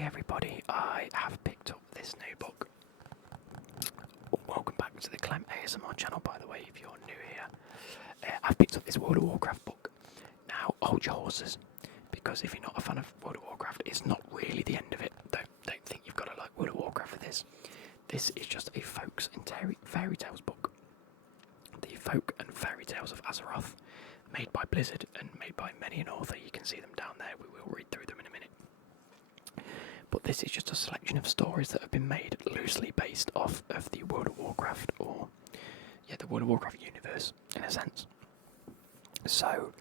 Hey everybody, I have picked up this new book. Welcome back to the Clem ASMR channel, by the way, if you're new here. I've picked up this World of Warcraft book. Now, hold your horses, because if you're not a fan of World of Warcraft, it's not really the end of it. Don't think you've got to like World of Warcraft for this. This is just a folks and fairy tales book. The Folk and Fairy Tales of Azeroth, made by Blizzard and made by many an author. You can see them down there. We will read through them in a minute. But this is just a selection of stories that have been made loosely based off of the World of Warcraft, the World of Warcraft universe, in a sense. So,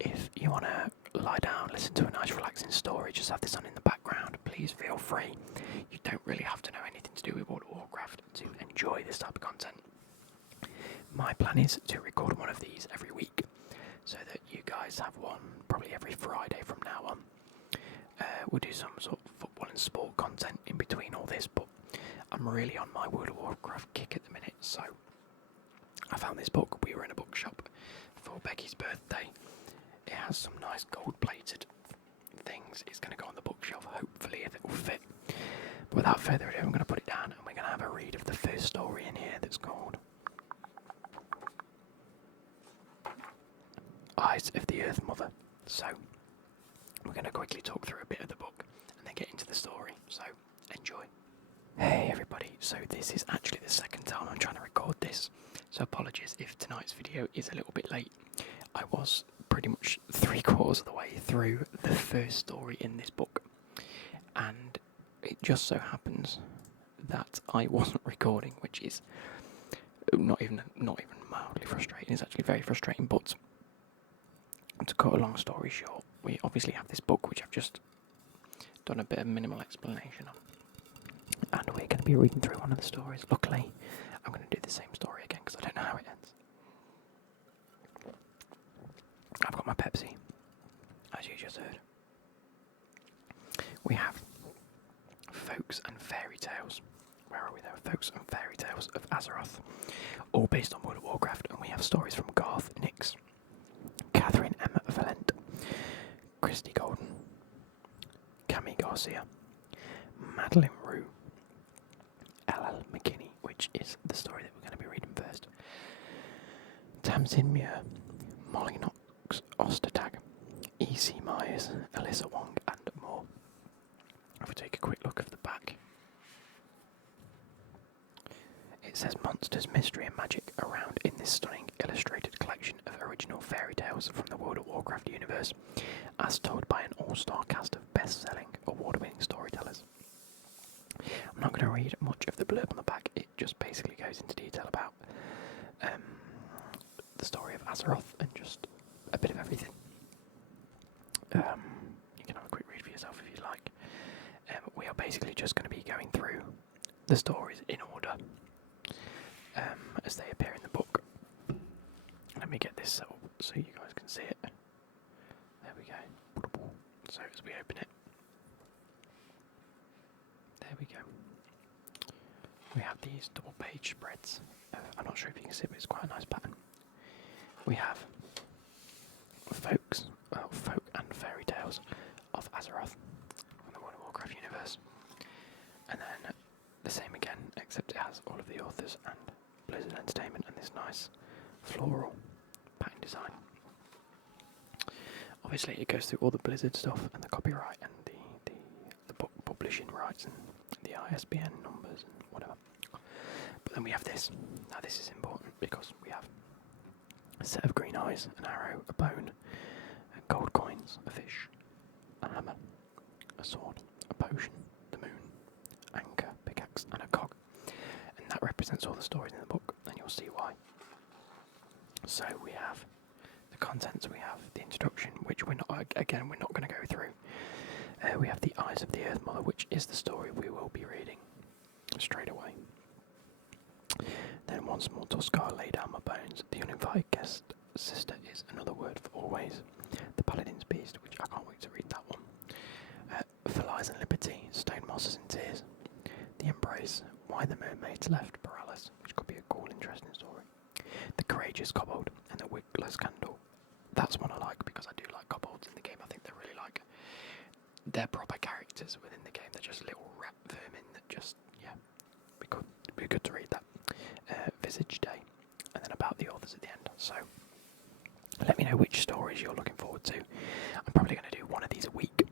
if you want to lie down, listen to a nice relaxing story, just have this on in the background, please feel free. You don't really have to know anything to do with World of Warcraft to enjoy this type of content. My plan is to record one of these every week, so that you guys have one probably every Friday from now on. We'll do some sort of football and sport content in between all this, but I'm really on my World of Warcraft kick at the minute, so I found this book. We were in a bookshop for Becky's birthday. It has some nice gold-plated things. It's going to go on the bookshelf, hopefully, if it will fit. But without further ado, I'm going to put it down, and we're going to have a read of the first story in here that's called Eyes of the Earth Mother. So, we're going to quickly talk through a bit of the book and then get into the story, so enjoy. Hey everybody, so this is actually the second time I'm trying to record this, so apologies if tonight's video is a little bit late. I was pretty much 3/4 of the way through the first story in this book, and it just so happens that I wasn't recording, which is not even mildly frustrating. It's actually very frustrating, but to cut a long story short, we obviously have this book which I've just done a bit of minimal explanation on, and we're going to be reading through one of the stories. Luckily, I'm going to do the same story again because I don't know how it ends. I've got my Pepsi, as you just heard. We have Folks and Fairy Tales. Where are we there? Folks and Fairy Tales of Azeroth, all based on World of Warcraft, and we have stories from Garth Nix, Catherine Emma Valent, Christy Golden, Cami Garcia, Madeline Rue, L.L. McKinney, which is the story that we're going to be reading first, Tamsin Muir, Molly Knox Ostertag, E.C. Myers, Alyssa Wong, and more. If we take a quick look at the back, it says monsters, mystery and magic around in this stunning illustrated collection of original fairy tales from the World of Warcraft universe, as told by an all-star cast of best-selling, award-winning storytellers. I'm not going to read much of the blurb on the back. It just basically goes into detail about the story of Azeroth and just a bit of everything. You can have a quick read for yourself if you like. We are basically just going to be going through the stories in order as they appear in the book. Let me get this set up so you guys can see it. There we go. So as we open it, there we go. We have these double page spreads. I'm not sure if you can see it, but it's quite a nice pattern. We have Folk and Fairy Tales of Azeroth from the World of Warcraft universe. And then the same again, except it has all of the authors and Blizzard Entertainment and this nice floral pattern design. Obviously it goes through all the Blizzard stuff and the copyright and the book publishing rights and the ISBN numbers and whatever. But then we have this. Now this is important because we have a set of green eyes, an arrow, a bone, gold coins, a fish, a hammer, a sword, a potion, the moon, anchor, pickaxe and a cog. And that represents all the stories in the book, and you'll see why. So we have the contents, we have the introduction, which we're not going to go through. We have the Eyes of the Earth Mother, which is the story we will be reading straight away. Then once more Tuscar lay down my bones. The uninvited guest sister is another word for always. The Paladin's Beast, which I can't wait to read that one. For Lies and Liberty, Stone Mosses and Tears. The Embrace, Why the Mermaids Left Paralis, which could be a cool, interesting story. The Courageous Kobold and the Wiggler's Candle. That's one I like because I do like kobolds in the game. I think they're really they're proper characters within the game. They're just little rat vermin that just, yeah, be good to read that. Visage Day, and then about the authors at the end. So let me know which stories you're looking forward to. I'm probably going to do one of these a week.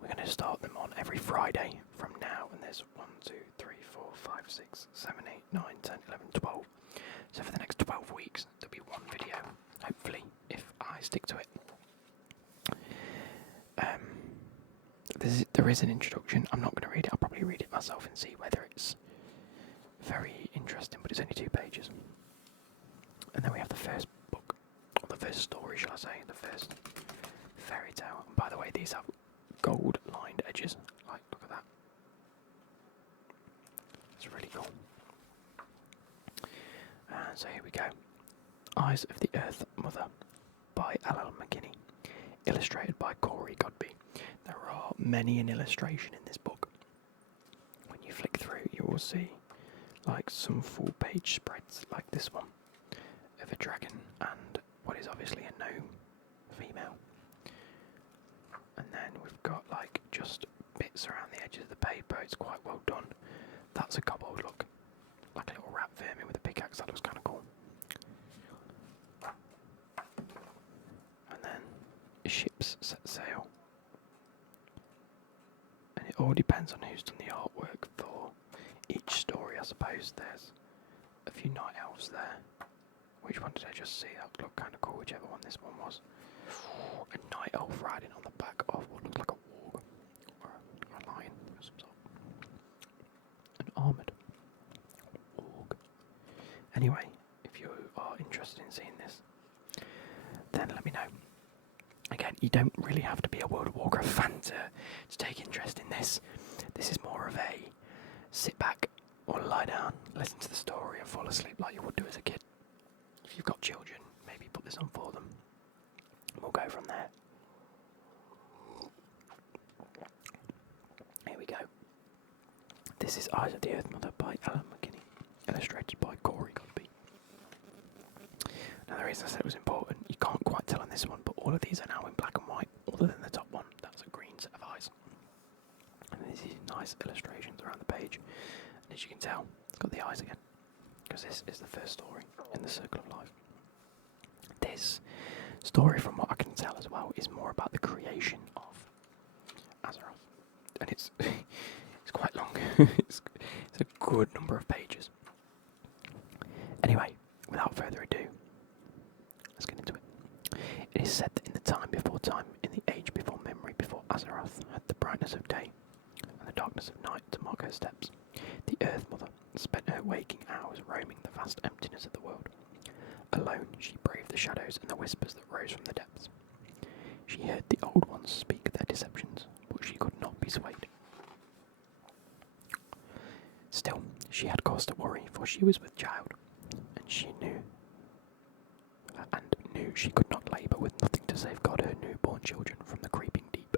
We're going to start them on every Friday from now, and there's 1, 2, 3, 4, 5, 6, 7, 8, 9, 10, 11, 12. So for the next 12 weeks, there'll be one video, hopefully, if I stick to it. There is an introduction. I'm not going to read it. I'll probably read it myself and see whether it's very interesting, but it's only 2 pages. And then we have the first book, or the first story, shall I say, the first fairy tale. And by the way, these have gold lined edges. Like, look at that. It's really cool. And so here we go. Eyes of the Earth Mother by L.L. McKinney. Illustrated by Corey Godby. There are many an illustration in this book. When you flick through, you will see like some full page spreads like this one of a dragon and what is obviously a gnome female. And then we've got like just bits around the edges of the paper. It's quite well done. That's a kobold, look. Like a little rat vermin with a pickaxe. That looks kind of cool. And then ships set sail. And it all depends on who's done the artwork for each story, I suppose. There's a few night elves there. Which one did I just see? That looked kind of cool, whichever one this one was. A night elf riding on the back of what looks like a warg. Or a lion of some sort. An armoured warg. Anyway, if you are interested in seeing this, then let me know. Again, you don't really have to be a World of Warcraft fan to take interest in this. This is more of a sit back or lie down, listen to the story and fall asleep like you would do as a kid. If you've got children, maybe put this on for them. We'll go from there. Here we go. This is Eyes of the Earth Mother by L.L. McKinney, illustrated by Corey Godby. Now the reason I said it was important, you can't quite tell on this one, but all of these are now in black and white, other than the top one. That's a green set of eyes. And these nice illustrations around the page. And as you can tell, it's got the eyes again, because this is the first story in the Circle of Life. This story, from what I can tell as well, is more about the creation of Azeroth. And it's quite long. It's a good number of pages. Anyway, without further ado, let's get into it. It is said that in the time, in the age before memory, before Azeroth had the brightness of day and the darkness of night to mark her steps, the Earth Mother spent her waking hours roaming the vast emptiness of the world. Alone, she braved the shadows and the whispers that rose from the depths. She heard the Old Ones speak their deceptions, but she could not be swayed. Still, she had cause to worry, for she was with child, and knew she could not labour with nothing to safeguard her newborn children from the creeping deep.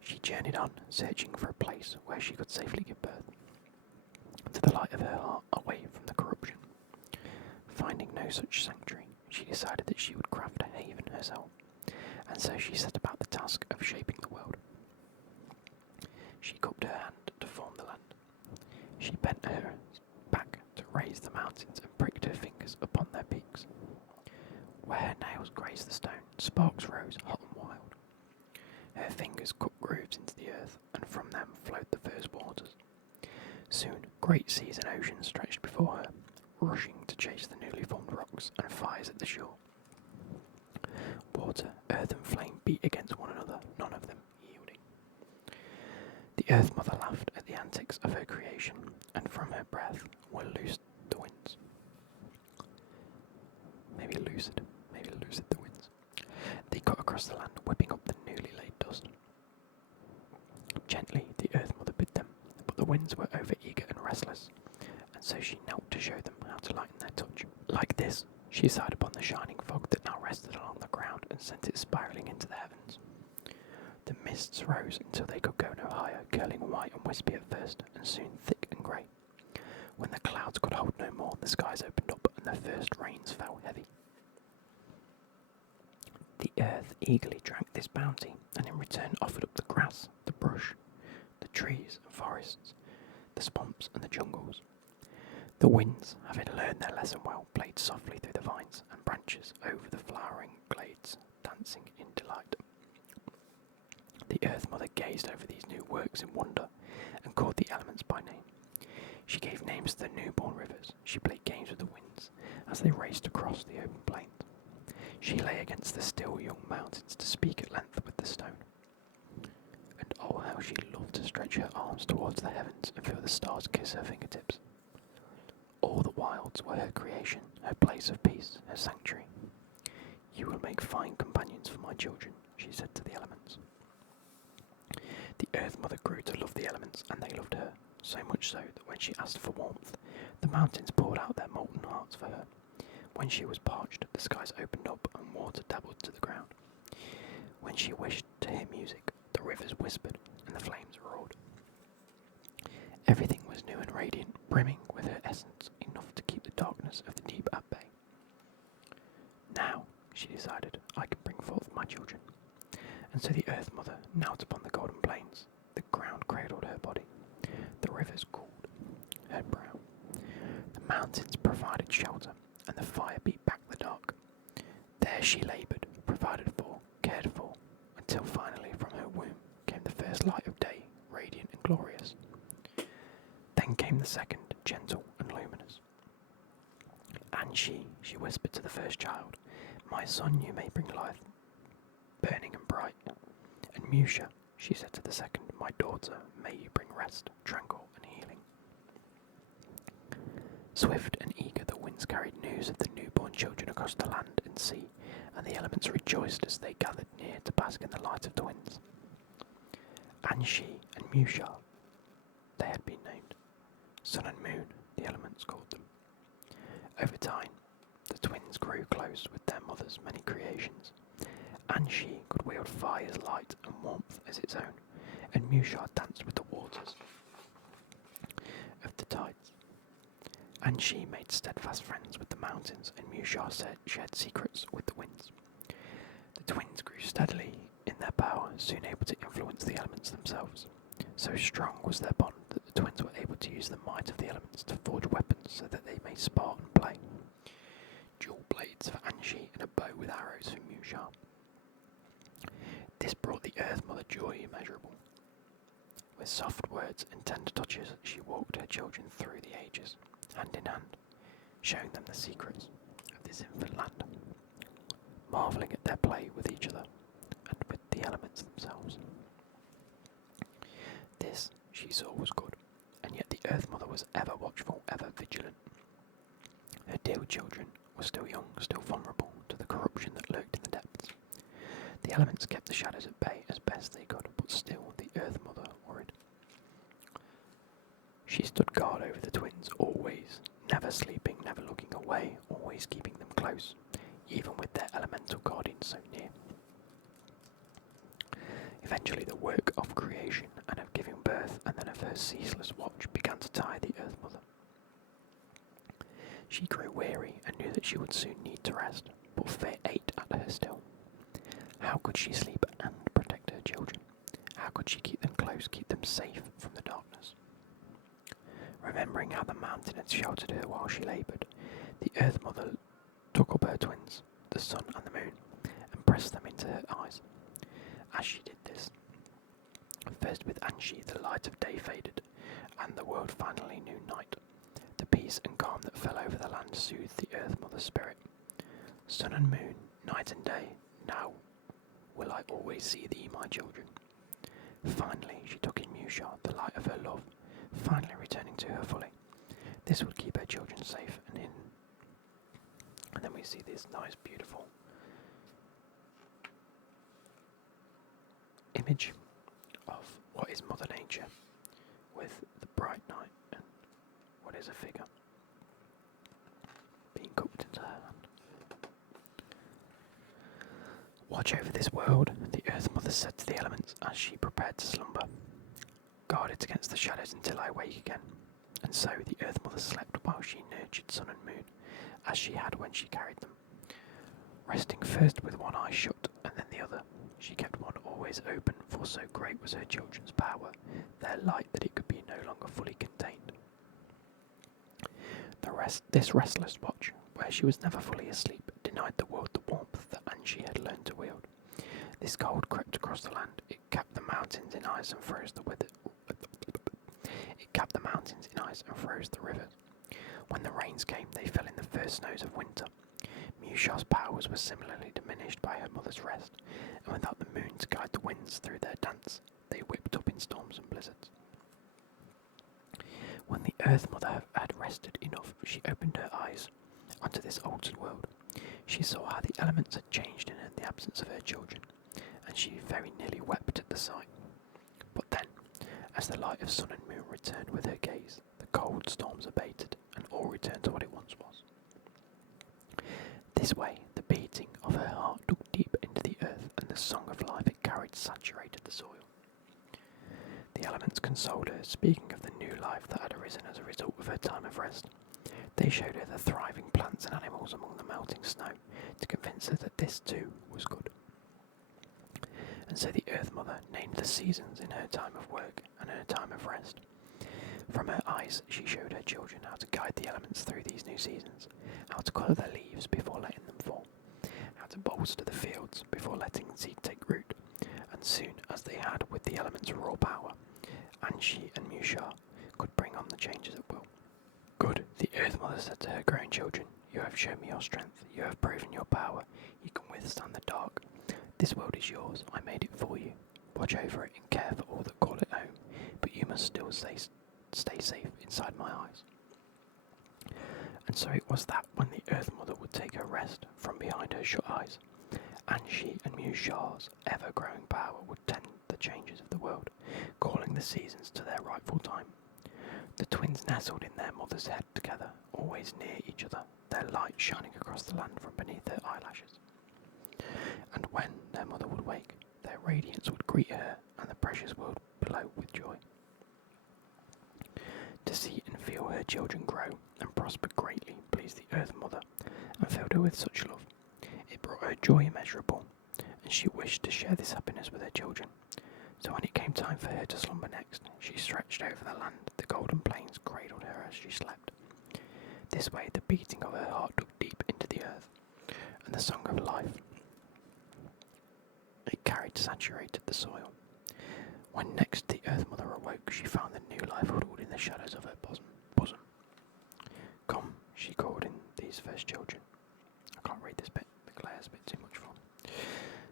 She journeyed on, searching for a place where she could safely give birth to the light of her heart, away from the corruption. Finding no such sanctuary, she decided that she would craft a haven herself, and so she set about the task of shaping the world. She cupped her hand to form the land. She bent her back to raise the mountains and pricked her fingers upon their peaks. Where her nails grazed the stone, sparks rose hot and wild. Her fingers cut grooves into the earth, and from them flowed the first waters. Soon, great seas and oceans stretched before her, rushing to chase the newly formed rocks and fires at the shore. Water, earth and flame beat against one another, none of them yielding. The Earth Mother laughed at the antics of her creation, and from her breath were loosed the winds. Maybe lucid the winds. They cut across the land, whipping up the newly laid dust. Gently, the Earth Mother bid them, but the winds were over-eager and restless, and so she knelt to show them how to lighten their touch. Like this, she sighed upon the shining fog that now rested along the ground and sent it spiralling into the heavens. The mists rose until they could go no higher, curling white and wispy at first, and soon thick and grey. When the clouds could hold no more, the skies opened up, and the first rains fell heavy. The earth eagerly drank this bounty, and in return offered up the grass, the brush, the trees and forests, the swamps and the jungles. The winds, having learned their lesson well, played softly through the vines and branches over the flowering glades, dancing in delight. The Earth Mother gazed over these new works in wonder, and called the elements by name. She gave names to the newborn rivers. She played games with the winds as they raced across the open plains. She lay against the still young mountains to speak at length with the stone. And oh, how she loved to stretch her arms towards the heavens and feel the stars kiss her fingertips. All the wilds were her creation, her place of peace, her sanctuary. You will make fine companions for my children, she said to the elements. The Earth Mother grew to love the elements, and they loved her, so much so that when she asked for warmth, the mountains poured out their molten hearts for her. When she was parched, the skies opened up and water dabbled to the ground. When she wished to hear music, the rivers whispered and the flames roared. Everything was new and radiant, brimming with her essence, enough to keep the darkness of the deep at bay. Now, she decided, I can bring forth my children. And so the Earth Mother knelt upon the golden plains. The ground cradled her body. The rivers cooled her brow. The mountains provided shelter, and the fire beat back the dark. There she laboured, provided for, cared for, until finally from her womb came the first light of day, radiant and glorious. Then came the second, gentle and luminous. And she whispered to the first child, my son, you may bring life, burning and bright. And Musha, she said to the second, my daughter, may you bring rest, tranquil and healing. Swift and eager the winds carried news of the newborn children across the land and sea, and the elements rejoiced as they gathered near to bask in the light of twins. Anshi and Musha, they had been named. Sun and Moon, the elements called them. Over time, the twins grew close with their mother's many creations. Anshi could wield fire's light and warmth as its own, and Musha danced with the waters of the tides. Anshi made steadfast friends with the mountains, and Musha shared secrets with the winds. The twins grew steadily in their power, soon able to influence the elements themselves. So strong was their bond that the twins were able to use the might of the elements to forge weapons so that they may spar and play. Dual blades for Anshi and a bow with arrows for Musha. This brought the Earth Mother joy immeasurable. With soft words and tender touches, she walked her children through the ages, hand in hand, showing them the secrets of this infant land, marvelling at their play with each other and with the elements themselves. This, she saw, was good, and yet the Earth Mother was ever watchful, ever vigilant. Her dear children were still young, still vulnerable to the corruption that lurked in the depths. The elements kept the shadows at bay as best they could, but still the Earth Mother worried. She stood guard over the twins always, never sleeping, never looking away, always keeping them close, even with their elemental guardians so near. Eventually the work of creation and of giving birth and then of her ceaseless watch began to tire the Earth Mother. She grew weary and knew that she would soon need to rest, but fear ate at her still. How could she sleep and protect her children? How could she keep them close, keep them safe from the darkness? Remembering how the mountain had sheltered her while she laboured, the Earth Mother took up her twins, the sun and the moon, and pressed them into her eyes. As she did this, first with Anshi the light of day faded, and the world finally knew night. The peace and calm that fell over the land soothed the Earth Mother's spirit. Sun and moon, night and day, now will I always see thee, my children. Finally she took in Musha, the light of her love, finally returning to her fully. This would keep her children safe and hidden. And then we see this nice, beautiful image of what is Mother Nature with the bright night and what is a figure being cooked into her hand. Watch over this world, the Earth Mother said to the elements as she prepared to slumber. Guard it against the shadows until I wake again. And so the Earth Mother slept while she nurtured sun and moon, as she had when she carried them. Resting first with one eye shut, and then the other. She kept one always open, for so great was her children's power, their light, that it could be no longer fully contained. This restless watch, where she was never fully asleep, denied the world the warmth that Angie had learned to wield. This cold crept across the land. It capped the mountains in ice and froze the rivers. When the rains came, they fell in the first snows of winter. Musha's powers were similarly diminished by her mother's rest, and without the moon to guide the winds through their dance, they whipped up in storms and blizzards. When the Earth Mother had rested enough, she opened her eyes onto this altered world. She saw how the elements had changed in the absence of her children, and she very nearly wept at the sight. But then, as the light of sun and moon returned with her gaze, the cold storms abated, and all returned to what it once was. This way, the beating of her heart dug deep into the earth, and the song of life it carried saturated the soil. The elements consoled her, speaking of the new life that had arisen as a result of her time of rest. They showed her the thriving plants and animals among the melting snow, to convince her that this too was good. And so the Earth Mother named the seasons in her time of work and her time of rest. From her eyes she showed her children how to guide the elements through these new seasons, how to colour the leaves before letting them fall, how to bolster the fields before letting seed take root, and soon as they had with the elements' raw power, Anshi and Musha could bring on the changes at will. Good, the Earth Mother said to her growing children, you have shown me your strength, you have proven your power, you can withstand the dark. This world is yours, I made it for you. Watch over it and care for all that call it home, but you must still stay safe inside my eyes. And so it was that when the Earth Mother would take her rest from behind her shut eyes, Anshi and Musha's ever-growing power would tend the changes of the world, calling the seasons to their rightful time. The twins nestled in their mother's head together, always near each other, their light shining across the land from beneath their eyelashes. And when their mother would wake, their radiance would greet her and the precious world below with joy. To see and feel her children grow and prosper greatly pleased the Earth Mother and filled her with such love. It brought her joy immeasurable, and she wished to share this happiness with her children. So when it came time for her to slumber next, she stretched over the land, the golden plains cradled her as she slept. This way the beating of her heart dug deep into the earth, and the song of life it carried saturated the soil. When next the Earth Mother awoke, she found the new life huddled in the shadows of her bosom. Come, she called in these first children. I can't read this bit, the glare's a bit too much for.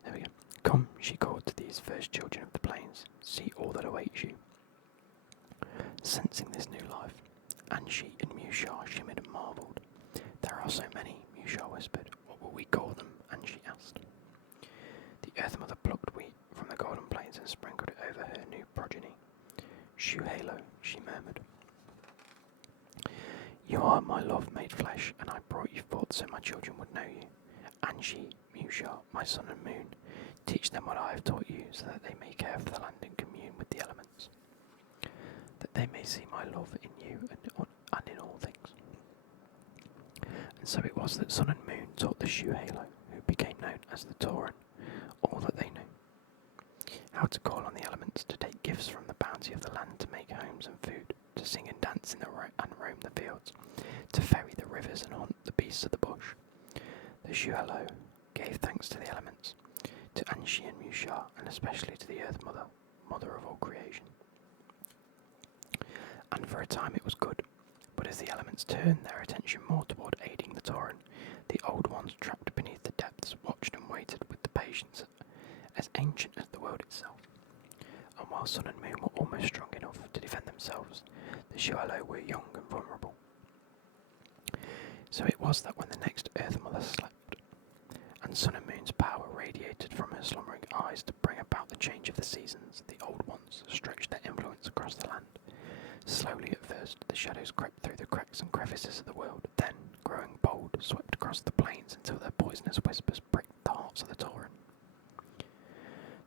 There we go. Come, she called to these first children of the plains, see all that awaits you. Sensing this new life, Anshi and Musha shimmered and marvelled. There are so many, Musha whispered. What will we call them? Anshi asked. The Earth Mother plucked wheat from the golden plains and sprinkled it over her new progeny. Shoe Halo, she murmured. You are my love made flesh, and I brought you forth so my children would know you. Anshi, Musha, my sun and moon, teach them what I have taught you, so that they may care for the land and commune with the elements, that they may see my love in you and in all things. And so it was that Sun and Moon taught the Shoe Halo, who became known as the Tauran, all that they knew. How to call on the elements, to take gifts from the bounty of the land, to make homes and food, to sing and dance and roam the fields, to ferry the rivers and hunt the beasts of the bush. The Shoe Halo gave thanks to the elements, to Anshi and Musha, and especially to the Earth Mother, mother of all creation. And for a time it was good, but as the elements turned their attention more toward aiding the Tauran, the old ones trapped beneath the depths watched and waited with the patience as ancient as the world itself. And while Sun and Moon were almost strong enough to defend themselves, the Shualo were young and vulnerable. So it was that when the next Earth Mother slept, and Sun and Moon's power radiated from her slumbering eyes to bring about the change of the seasons, the old ones stretched their influence across the land. Slowly at first, the shadows crept through the cracks and crevices of the world, then, growing bold, swept across the plains until their poisonous whispers pricked the hearts of the Tauran.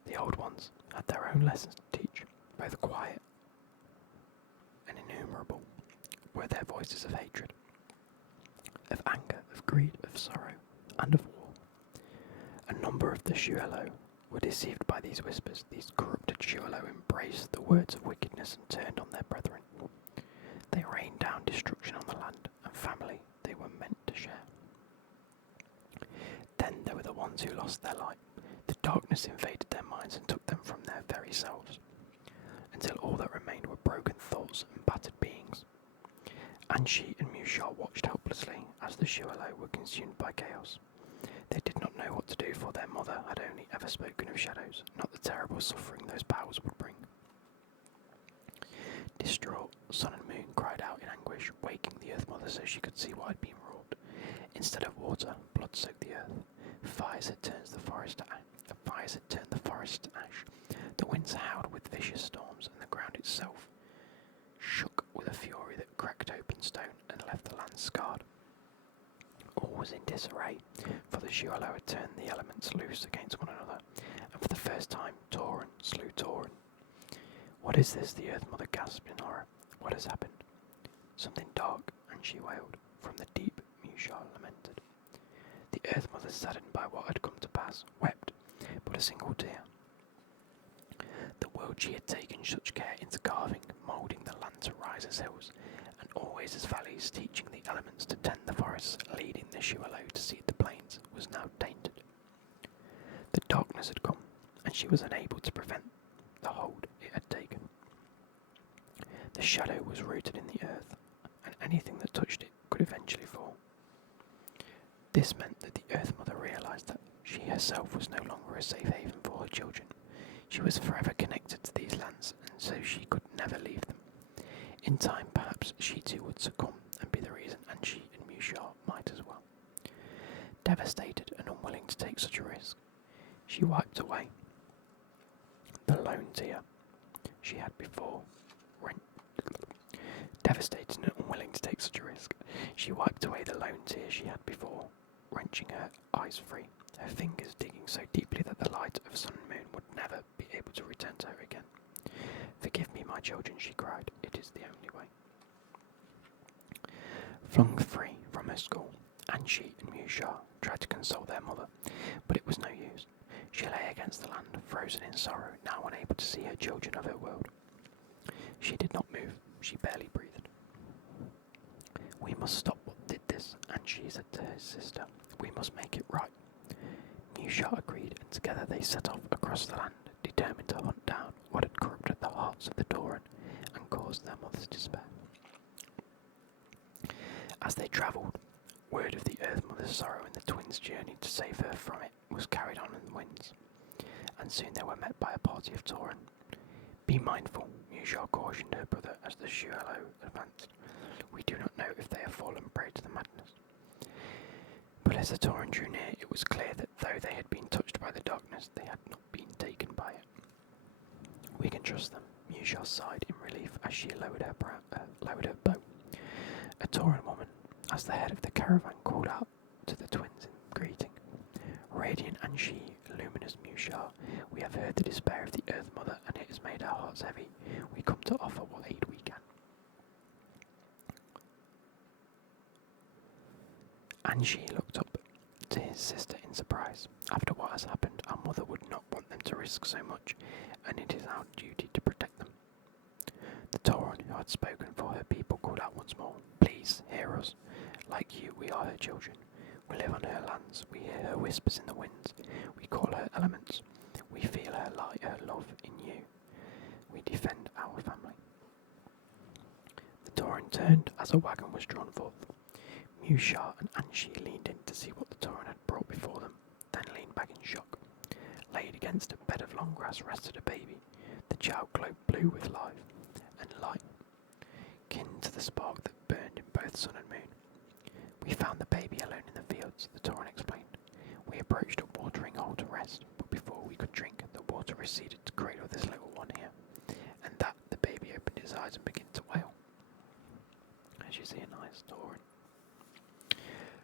The old ones had their own lessons to teach, both quiet and innumerable were their voices of hatred, of anger, of greed, of sorrow, and of war. A number of the Shuelo were deceived by these whispers. These corrupted Shuelo embraced the words of wickedness and turned on their brethren. They rained down destruction on the land and family they were meant to share. Then there were the ones who lost their light. The darkness invaded their minds and took them from their very selves, until all that remained were broken thoughts and battered beings. Anshi and Mushar watched helplessly as the Shuelo were consumed by chaos. They did not know what to do, for their mother had only ever spoken of shadows, not the terrible suffering those powers would bring. Distraught, Sun and Moon cried out in anguish, waking the Earth Mother so she could see what had been wrought. Instead of water, blood soaked the earth. Fires had turned the forest to ash. The winds howled with vicious storms, and the ground itself shook with a fury that cracked open stone and left the land scarred. All was in disarray, for the Shualo had turned the elements loose against one another, and for the first time Tauren slew Tauren. "What is this?" the Earth Mother gasped in horror. "What has happened?" "Something dark," and she wailed. From the deep, Mushar lamented. The Earth Mother, saddened by what had come to pass, wept, but a single tear. The world she had taken such care into carving, moulding the land to rise as hills, and always as valleys, teaching the elements to tend the forests, leading the Shualo to seed the plains, was now tainted. The darkness had come, and she was unable to prevent the hold it had taken. The shadow was rooted in the earth, and anything that touched it could eventually fall. This meant that the Earth Mother realised that she herself was no longer a safe haven for her children. She was forever connected to these lands, and so she could never leave them. In time, perhaps she too would succumb and be the reason Anshi and Mushar might as well. Devastated and unwilling to take such a risk, she wiped away the lone tear she had before Devastated and unwilling to take such a risk, she wiped away the lone tear she had before, wrenching her eyes free, her fingers digging so deeply that the light of Sun and Moon would never be able to return to her again. "Forgive me, my children," she cried. "It is the only way." Flung free from her school, Anshi and Mushar tried to console their mother, but it was no use. She lay against the land, frozen in sorrow, now unable to see her children of her world. She did not move, she barely breathed. "We must stop what did this," Anshi said to his sister. "We must make it right." Mushar agreed, and together they set off across the land, determined to hunt down what had corrupted the hearts of the Tauren and caused their mother's despair. As they travelled, word of the Earth Mother's sorrow and the twins' journey to save her from it was carried on in the winds, and soon they were met by a party of Tauren. "Be mindful," Mushar cautioned her brother as the Shualo advanced. "We do not know if they have fallen prey to the madness." But as the Tauren drew near, it was clear that though they had been touched by the darkness, they had not been taken by it. "We can trust them," Mushar sighed in relief as she lowered her bow. A Tauren woman, as the head of the caravan, called out to the twins in greeting. "Radiant Anshi, luminous Mushar, we have heard the despair of the Earth Mother, and it has made our hearts heavy. We come to offer what aid we can." Anshi looked up to his sister in surprise. "After what has happened, our mother would not want them to risk so much, and it is our duty to protect them." The Tauren, who had spoken for her people, called out once more. "Please, hear us. Like you, we are her children. We live on her lands. We hear her whispers in the winds. We call her elements. We feel her light, her love in you. We defend our family." The Tauren turned as a wagon was drawn forth. Mushar and Anshi leaned in to see what the Tauren had brought before them, then leaned back in shock. Laid against a bed of long grass rested a baby. The child glowed blue with life and light, kin to the spark that burned in both Sun and Moon. "We found the baby alone in the fields," the Tauren explained. "We approached a watering hole to rest, but before we could drink, the water receded to cradle this little one here. And that the baby opened his eyes and began to wail." As you see a nice Tauren.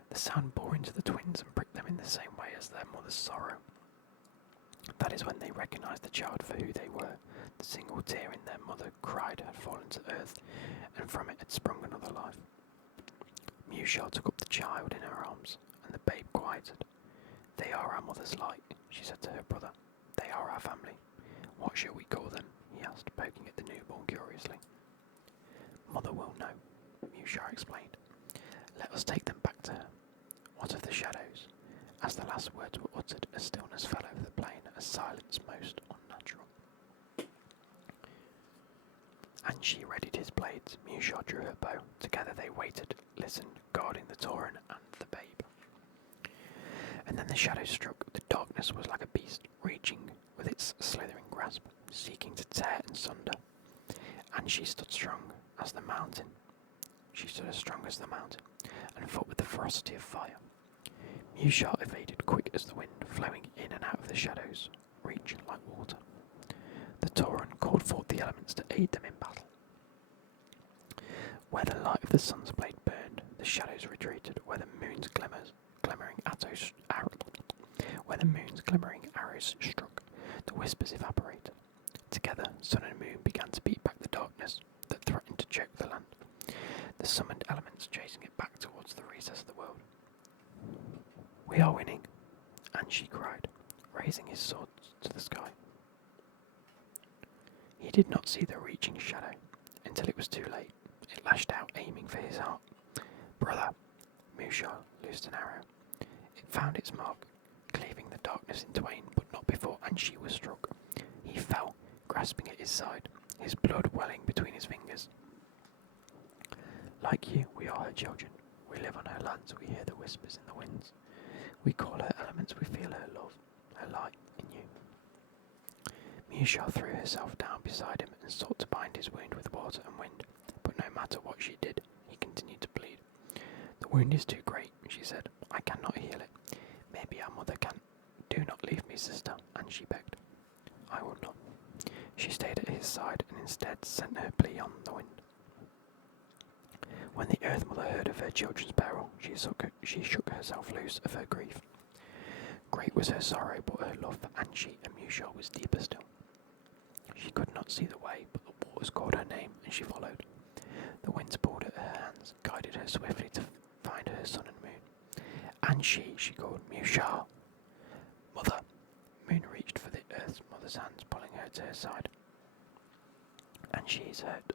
The sound bore into the twins and pricked them in the same way as their mother's sorrow. That is when they recognised the child for who they were. The single tear in their mother cried had fallen to earth, and from it had sprung another life. Mushar took up the child in her arms, and the babe quieted. They are our mother's light, she said to her brother. They are our family. What shall we call them? He asked, poking at the newborn curiously. Mother will know, Musha explained. Let us take them back to her. What of the shadows? As the last words were uttered, a stillness fell over the plain, a silence most unnatural. And she readied his blades. Musha drew her bow. Together they waited, listened, guarding the Tauren and the babe. And then the shadows struck. The darkness was like a beast, reaching with its slithering grasp, seeking to tear and sunder. And she stood strong as the mountain. She stood as strong as the mountain, and fought with the ferocity of fire. Musha evaded quick as the wind, flowing in and out of the shadows, reaching like water. The Tauren called forth the elements to aid them in battle. Where the light of the sun's blade burned, the shadows retreated. Where the moon's glimmering arrows struck, the whispers evaporated. Together, sun and moon began to beat back the darkness that threatened to choke the land, the summoned elements chasing it back towards the recess of the world. We are winning, Anshi cried, raising his sword to the sky. He did not see the reaching shadow until it was too late. It lashed out, aiming for his heart. Brother, Musha loosed an arrow. It found its mark, cleaving the darkness in twain, but not before Anshi was struck. He fell, grasping at his side, his blood welling between his fingers. Like you, we are her children. We live on her lands, we hear the whispers in the winds. We call her elements, we feel her love, her light in you. Musha threw herself down beside him and sought to bind his wound with water and wind, but no matter what she did, he continued to bleed. The wound is too great, she said. I cannot heal it. Maybe our mother can. Do not leave me, sister, and she begged. I will not. She stayed at his side and instead sent her plea on the wind. When the Earth Mother heard of her children's peril, she shook herself loose of her grief. Great was her sorrow, but her love for Anshi and Musha was deeper still. She could not see the way, but the waters called her name, and she followed. The winds pulled at her hands, guided her swiftly to find her sun and moon. Anshi, she called, Musha. Mother. Moon reached for the Earth Mother's hands, pulling her to her side. Anshi is hurt,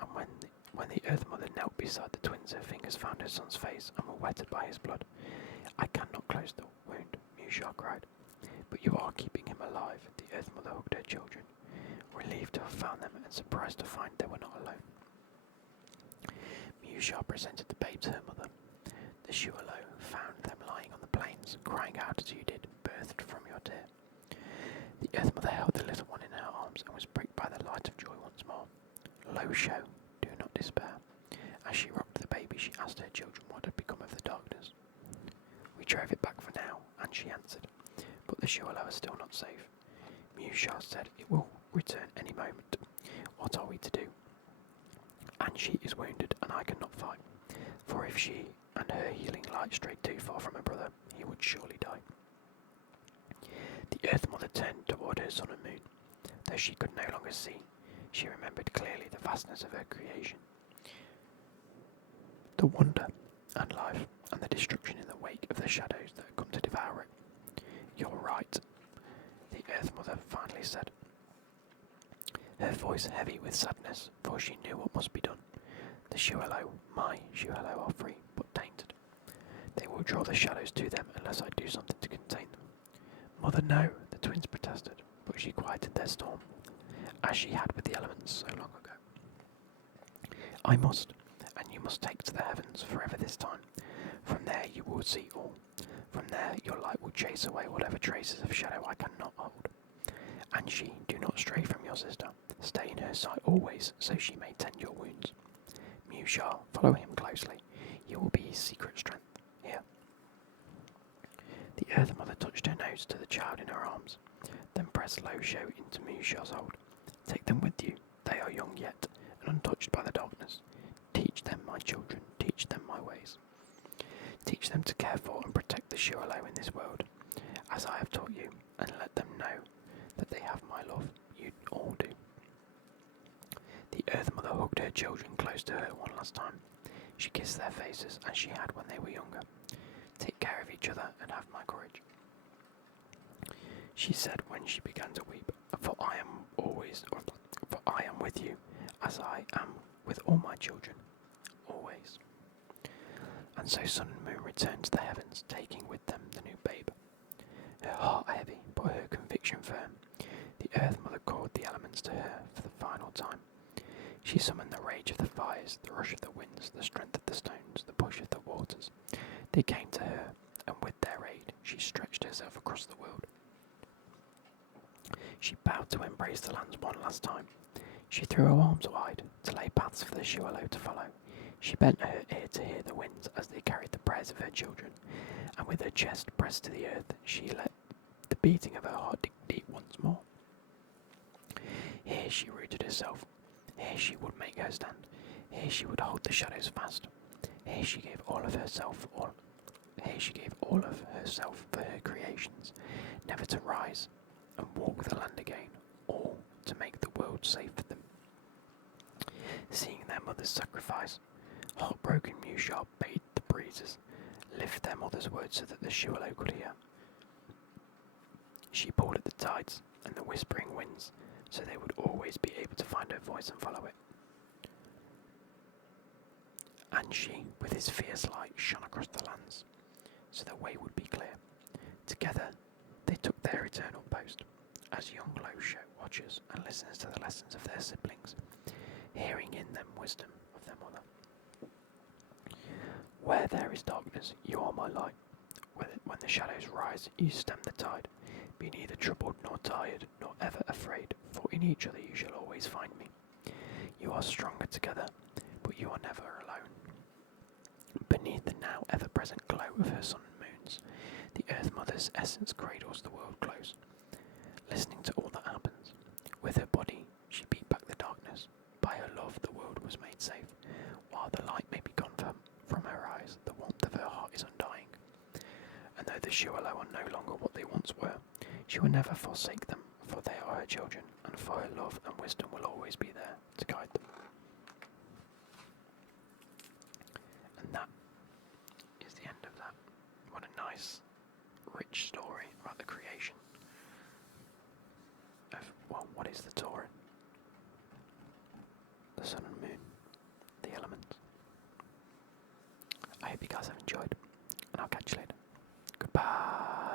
and when the Earth Mother knelt beside the twins, her fingers found her son's face and were wetted by his blood. I cannot close the wound, Musha cried. But you are keeping him alive. The Earth Mother hugged her children, relieved to have found them and surprised to find they were not alone. Musha presented the babe to her mother. The Shualo found them lying on the plains, crying out as you did, birthed from your tear. The Earth Mother held the little one in her arms and was pricked by the light of joy once more. Lo Sho, do not despair. As she rocked the baby, she asked her children what had become of the darkness. We drove it back for now, and she answered, but the Shualo is still not safe. Musha said it will return any moment. What are we to do? Anshi is wounded, and I cannot fight, for if she and her healing light strayed too far from her brother, he would surely die. The Earth Mother turned toward her sun and moon. Though she could no longer see, she remembered clearly the vastness of her creation, the wonder and life, and the destruction in the wake of the shadows that had come to devour it. You're right, the Earth Mother finally said, her voice heavy with sadness, for she knew what must be done. The Shualo, my Shualo, are free, but tainted. They will draw the shadows to them unless I do something to contain them. Mother, no, the twins protested, but she quieted their storm, as she had with the elements so long ago. I must, and you must take to the heavens forever this time. From there you will see all. From there your light will chase away whatever traces of shadow I cannot hold. Anshi, do not stray from your sister. Stay in her sight always, so she may tend your wounds. Musha, follow him closely. You will be his secret strength. Here. The Earth Mother touched her nose to the child in her arms, then pressed Lo Sho into Musha's hold. Take them with you. They are young yet, and untouched by the darkness. Teach them, my children. Teach them my ways. Teach them to care for and protect the Shualo in this world, as I have taught you, and let them know that they have my love. You all do. The Earth Mother hugged her children close to her one last time. She kissed their faces as she had when they were younger. Take care of each other and have my courage. she said when she began to weep, for I am with you, as I am with all my children, always. And so Sun and Moon returned to the heavens, taking with them the new babe. Her heart heavy, but her conviction firm, the Earth Mother called the elements to her for the final time. She summoned the rage of the fires, the rush of the winds, the strength of the stones, the push of the waters. They came to her, and with their aid she stretched herself across the world. She bowed to embrace the lands one last time. She threw her arms wide to lay paths for the Shualo to follow. She bent her ear to hear the winds as they carried the prayers of her children, and with her chest pressed to the earth, she let the beating of her heart dig deep once more. Here she rooted herself. Here she would make her stand. Here she would hold the shadows fast. Here she gave all of herself for her creations, never to rise and walk the land again, or to make the world safe for them. Seeing their mother's sacrifice, heartbroken Mushar bade the breezes lift their mother's words so that the Shualo could hear. She pulled at the tides and the whispering winds, so they would always be able to find her voice and follow it. And she, with his fierce light, shone across the lands, so the way would be clear. Together, they took their eternal post, as young low show watchers and listeners to the lessons of their siblings, hearing in them wisdom of their mother. Where there is darkness, you are my light. When the shadows rise, you stem the tide. Be neither troubled nor tired, nor ever afraid, for in each other you shall always find me. You are stronger together, but you are never alone. Beneath the now ever-present glow of her sun and moons, the Earth Mother's essence cradles the world close, listening to all that happens. With her body, she beat back the darkness. By her love, the world was made safe. While the light may be gone from her eyes, the warmth of her heart is undying. And though the Shualo are no longer what they once were, she will never forsake them, for they are her children, and for her love and wisdom will always be there to guide them. And that is the end of that. What a nice, rich story about the creation of, well, what is the Torah? The sun and moon, the elements. I hope you guys have enjoyed, and I'll catch you later. Goodbye.